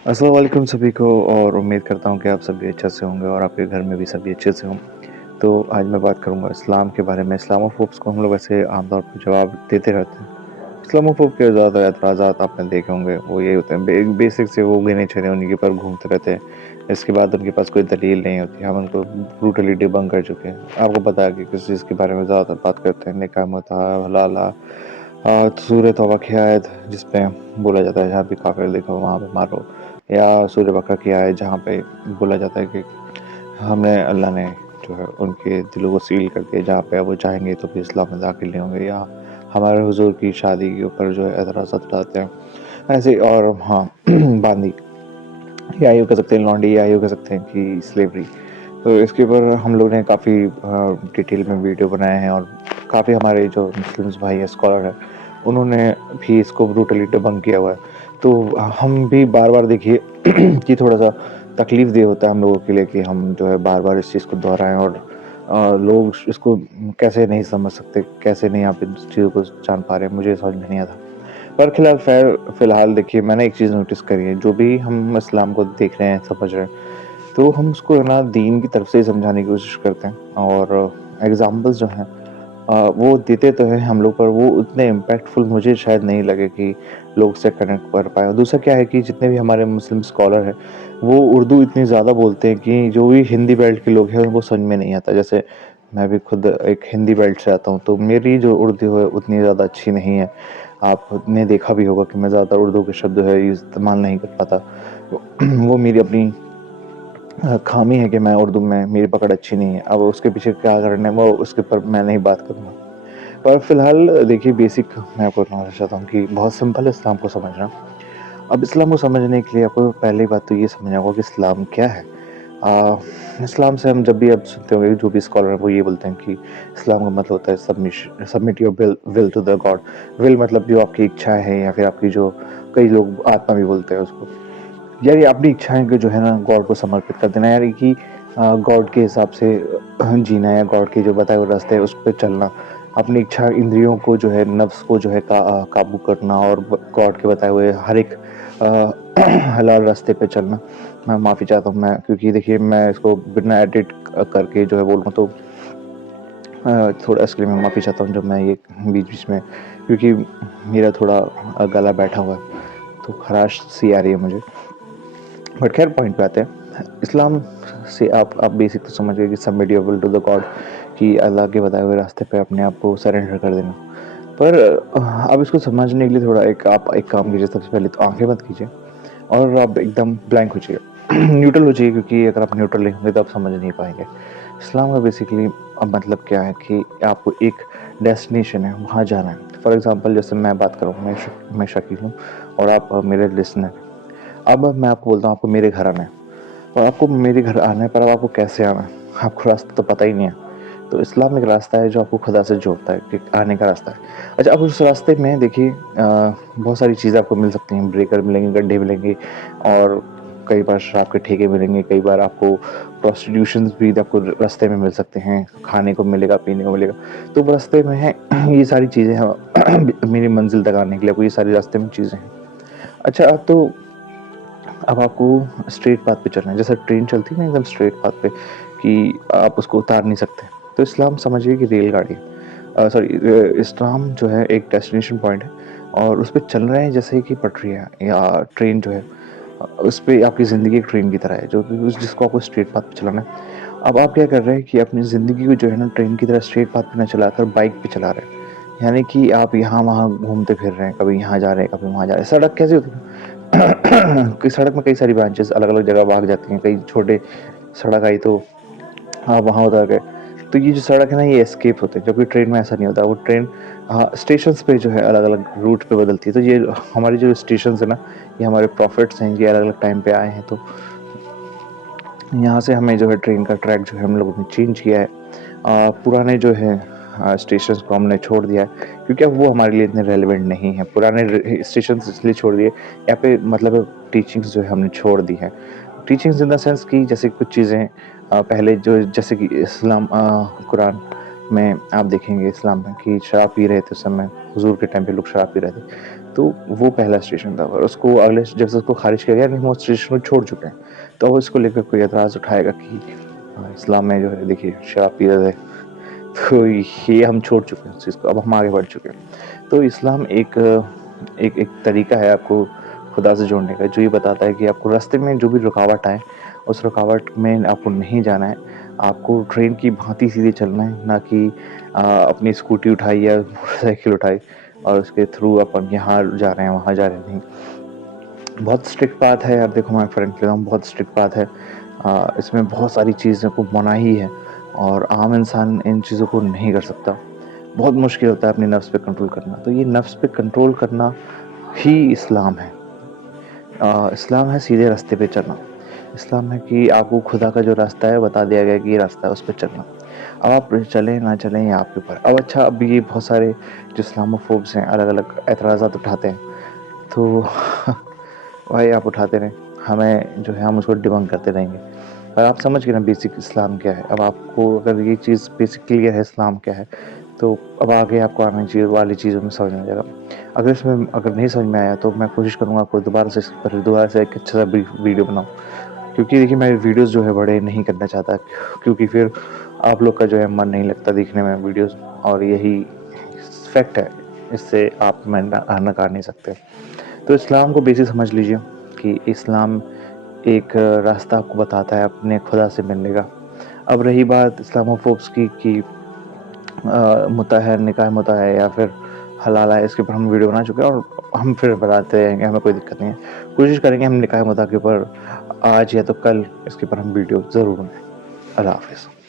अस्सलाम वालेकुम सभी को और उम्मीद करता हूँ कि आप सभी अच्छे से होंगे और आपके घर में भी सभी अच्छे से हों। तो आज मैं बात करूँगा इस्लाम के बारे में। इस्लामोफ़ोब्स को हम लोग ऐसे आमतौर पर जवाब देते रहते हैं। इस्लामोफ़ोब के ज़्यादा एतराज़ात आपने देखे होंगे, वो ये होते हैं बेसिक से वो गिने-चुने उन्हीं के ऊपर घूमते रहते हैं। इसके बाद उनके पास कोई दलील नहीं होती, हम उनको ब्रूटली डिबंक कर चुके हैं। आपको पता है कि किस चीज़ के बारे में ज़्यादातर बात करते हैं, निकाह मुता, हलाला सूरह तौबा की आयत जिसपे बोला जाता है जहाँ भी काफ़िर देखो वहाँ पे मारो, या सूरह बकरा की आयत जहाँ पे बोला जाता है कि हमें अल्लाह ने जो है उनके दिलों को सील करके जहाँ पे वो चाहेंगे तो फिर इस्लाम में दाखिल नहीं होंगे, या हमारे हुज़ूर की शादी के ऊपर जो है एतराज़ात उठाते हैं। ऐसे ही और हाँ बांदी या यूँ कह सकते हैं लौंडी, या यूँ कह सकते हैं कि स्लेवरी। तो इसके ऊपर हम लोग ने काफ़ी डिटेल में वीडियो बनाए हैं, और काफ़ी हमारे जो मुस्लिम्स भाई हैं, स्कॉलर हैं, उन्होंने भी इसको ब्रूटली डिबंक किया हुआ है। तो हम भी बार-बार देखिए कि थोड़ा-सा तकलीफ़देह होता है हम लोगों के लिए कि हम जो है बार-बार इस चीज़ को दोहराएँ, और लोग इसको कैसे नहीं समझ सकते, कैसे नहीं आप इन चीज़ों को जान पा रहे हैं, मुझे समझ में नहीं आता। पर फ़िलहाल देखिए मैंने एक चीज़ नोटिस करी है, जो भी हम इस्लाम को देख रहे हैं, समझ रहे हैं, तो हम उसको है ना दीन की तरफ से ही समझाने की कोशिश करते हैं, और एग्ज़ाम्पल्स जो हैं वो देते तो हैं हम लोग, पर वो उतने इम्पैक्टफुल मुझे शायद नहीं लगे कि लोग उससे कनेक्ट कर पाएँ। और दूसरा क्या है कि जितने भी हमारे मुस्लिम स्कॉलर हैं, वो उर्दू इतनी ज़्यादा बोलते हैं कि जो भी हिंदी बेल्ट के लोग हैं, उनको समझ में नहीं आता। जैसे मैं भी खुद एक हिंदी बेल्ट से आता हूँ, तो मेरी जो उर्दू है उतनी ज़्यादा अच्छी नहीं है। आपने देखा भी होगा कि मैं ज़्यादा उर्दू के शब्द है इस्तेमाल नहीं कर पाता। वो मेरी अपनी ख़ामी है कि मैं उर्दू में मेरी पकड़ अच्छी नहीं है। अब उसके पीछे क्या कारण है, वो उसके ऊपर मैं नहीं बात करूँगा। पर फ़िलहाल देखिए बेसिक मैं आपको बताना चाहता हूँ कि बहुत सिंपल है इस्लाम को समझना। अब इस्लाम को समझने के लिए आपको पहली बात तो ये समझना होगा कि इस्लाम क्या है? अ, इस्लाम से हम जब भी आप सुनते होंगे, जो भी स्कॉलर हैं वो ये बोलते हैं कि इस्लाम का मतलब होता है submit your will to the God. Will मतलब जो आपकी इच्छाएँ हैं, या फिर आपकी जो कई लोग आत्मा भी बोलते हैं उसको। यार ये अपनी इच्छाएँ को जो है ना गॉड को समर्पित कर देना, यार कि गॉड के हिसाब से जीना, या गॉड के जो बताए हुए रास्ते हैं उस पे चलना। अपनी इच्छा इंद्रियों को जो है, नफ्स को जो है काबू करना, और ब गॉड के बताए हुए हर एक अ, हलाल रास्ते पे चलना। मैं माफ़ी चाहता हूँ, मैं क्योंकि देखिए मैं इसको बिना एडिट करके जो है बोल रहा हूँ, तो थोड़ा इसके लिए मैं माफ़ी चाहता हूँ जब मैं ये बीच-बीच में, क्योंकि मेरा थोड़ा गला बैठा हुआ है, तो खराश सी आ रही है मुझे। बट खैर पॉइंट पे आते हैं। इस्लाम से आप बेसिक तो समझ गए कि submit your will to the God, कि अल्लाह के बताए हुए रास्ते पे अपने आप को सरेंडर कर देना। पर अब इसको समझने के लिए थोड़ा आप एक काम कीजिए, सबसे पहले तो आँखें बंद कीजिए और आप एकदम ब्लैंक हो जाइए। न्यूट्रल हो जाइए, क्योंकि अगर आप न्यूट्रल नहीं होंगे तो आप समझ नहीं पाएँगे। इस्लाम का बेसिकली अब मतलब क्या है कि आपको एक डेस्टिनेशन है, वहाँ जाना है। फॉर एग्ज़ाम्पल जैसे मैं बात करूँ, मैं शकील हूँ और आप मेरे लिसनर हैं। अब मैं आपको बोलता हूँ आपको मेरे घर आना है, और आपको मेरे घर आना है, पर अब आपको कैसे आना है? आपको रास्ता तो पता ही नहीं है। तो इस्लाम एक रास्ता है जो आपको खुदा से जोड़ता है, कि आने का रास्ता है। अच्छा, अब उस रास्ते में देखिए बहुत सारी चीज़ें आपको मिल सकती हैं, ब्रेकर मिलेंगे, गड्ढे मिलेंगे, और कई बार शराब के ठेके मिलेंगे, कई बार आपको प्रोस्टिट्यूशंस भी आपको रास्ते में मिल सकते हैं, खाने को मिलेगा, पीने को मिलेगा। तो रास्ते में है ये सारी चीज़ें हैं मेरी मंज़िल तक आने के लिए आपको ये सारी रास्ते में चीज़ें हैं। अच्छा, तो अब आपको स्ट्रेट पाथ पे चलना है, जैसे ट्रेन चलती है ना एकदम स्ट्रेट पाथ पे, कि आप उसको उतार नहीं सकते। तो इस्लाम समझिए कि रेलगाड़ी है। सॉरी, इस्लाम जो है एक डेस्टिनेशन पॉइंट है, और उस पे चल रहे हैं जैसे कि पटरियाँ या ट्रेन जो है, उस पे आपकी ज़िंदगी एक ट्रेन की तरह है, जो कि जिसको आपको स्ट्रेट पाथ पे चलाना है। अब आप क्या कर रहे हैं कि अपनी ज़िंदगी को जो है ना ट्रेन की तरह स्ट्रेट पाथ पे ना चलाकर बाइक पे चला रहे हैं। यानी कि आप यहाँ-वहाँ घूमते फिर रहे हैं, कभी यहाँ जा रहे हैं, कभी वहाँ जा रहे हैं। सड़क कैसी होती है कि सड़क में कई सारी ब्रांचेज़ अलग-अलग जगह भाग जाती हैं, कई छोटे सड़क आई तो आप वहाँ उतर गए। तो ये जो सड़क है ना, ये एस्केप होते हैं, जबकि ट्रेन में ऐसा नहीं होता। वो ट्रेन स्टेशंस पे जो है अलग-अलग रूट पे बदलती है। तो ये हमारी जो स्टेशंस है ना, ये हमारे प्रॉफ़िट्स हैं, ये अलग-अलग टाइम पे आए हैं, तो यहाँ से हमें जो है ट्रेन का ट्रैक जो है हम लोगों ने चेंज किया है। पुराने जो है स्टेशंस को हमने छोड़ दिया है, क्योंकि अब वो हमारे लिए इतने रेलेवेंट नहीं है। पुराने स्टेशंस इसलिए छोड़ दिए, यहाँ पे मतलब टीचिंग्स जो है हमने छोड़ दी है। टीचिंग्स इन द सेंस कि जैसे कुछ चीज़ें पहले जो जैसे कि कुरान, में आप देखेंगे इस्लाम में कि शराब पी रहे थे उस समय, हुज़ूर के टाइम पे लोग शराब पी रहे थे। तो वो पहला स्टेशन था और उसको अगले जब से उसको ख़ारिज किया गया नहीं, वो स्टेशन को छोड़ चुके हैं। तो अब इसको लेकर कोई एतराज़ उठाएगा कि इस्लाम में जो है देखिए शराब पी रहे थे, तो ये हम छोड़ चुके हैं उस चीज़ को, अब हम आगे बढ़ चुके हैं। तो इस्लाम एक एक एक तरीका है आपको खुदा से जोड़ने का, जो ये बताता है कि आपको रास्ते में जो भी रुकावट आए, उस रुकावट में आपको नहीं जाना है। आपको ट्रेन की भाँति सीधे चलना है, ना कि अपनी स्कूटी उठाई या मोटरसाइकिल उठाई और उसके थ्रू अपन यहाँ जा रहे हैं, वहाँ जा रहे हैं, नहीं। बहुत स्ट्रिक्ट बात है यार, देखो मैं फ्रेंड कह रहा हूँ, बहुत स्ट्रिक्ट बात है। इसमें बहुत सारी चीज़ों को मनाही है और आम इंसान इन चीज़ों को नहीं कर सकता। बहुत मुश्किल होता है अपने नफ्स पे कंट्रोल करना, तो ये नफ्स पे कंट्रोल करना ही इस्लाम है। इस्लाम है सीधे रास्ते पे चलना। इस्लाम है कि आपको खुदा का जो रास्ता है बता दिया गया है कि ये रास्ता है, उस पे चलना। अब आप चलें ना चलें ये आपके ऊपर। अब अच्छा, अब ये बहुत सारे जो इस्लामोफ़ोब्स हैं अलग-अलग एतराज़ात उठाते हैं, तो भाई आप उठाते रहें, हमें जो है हम उसको डिबंक करते रहेंगे। और आप समझ गए ना बेसिक इस्लाम क्या है। अब आपको अगर ये चीज़ बेसिक क्लियर है इस्लाम क्या है, तो अब आगे आपको आने चाहिए वाली चीज़ों में समझ में आ जाएगा। अगर नहीं समझ में आया तो मैं कोशिश करूँगा आपको दोबारा से एक अच्छा सा वीडियो बनाऊँ। क्योंकि देखिए मैं वीडियोज़ जो है बड़े नहीं करना चाहता, क्योंकि फिर आप लोग का जो है मन नहीं लगता देखने में वीडियोज़, और यही फैक्ट है, इससे आप मैं नकार नहीं सकते। तो इस्लाम को बेसिक समझ लीजिए कि इस्लाम एक रास्ता आपको बताता है अपने खुदा से मिलने का। अब रही बात इस्लामोफ़ोब्स की कि मुता है, निकाह मुता है या फिर हलाला है, इसके ऊपर हम वीडियो बना चुके हैं और हम फिर बताते रहेंगे, हमें कोई दिक्कत नहीं है। कोशिश करेंगे हम निकाह मुता के ऊपर आज या तो कल इसके ऊपर हम वीडियो ज़रूर बनाएँ। अल्लाह हाफ़िज़।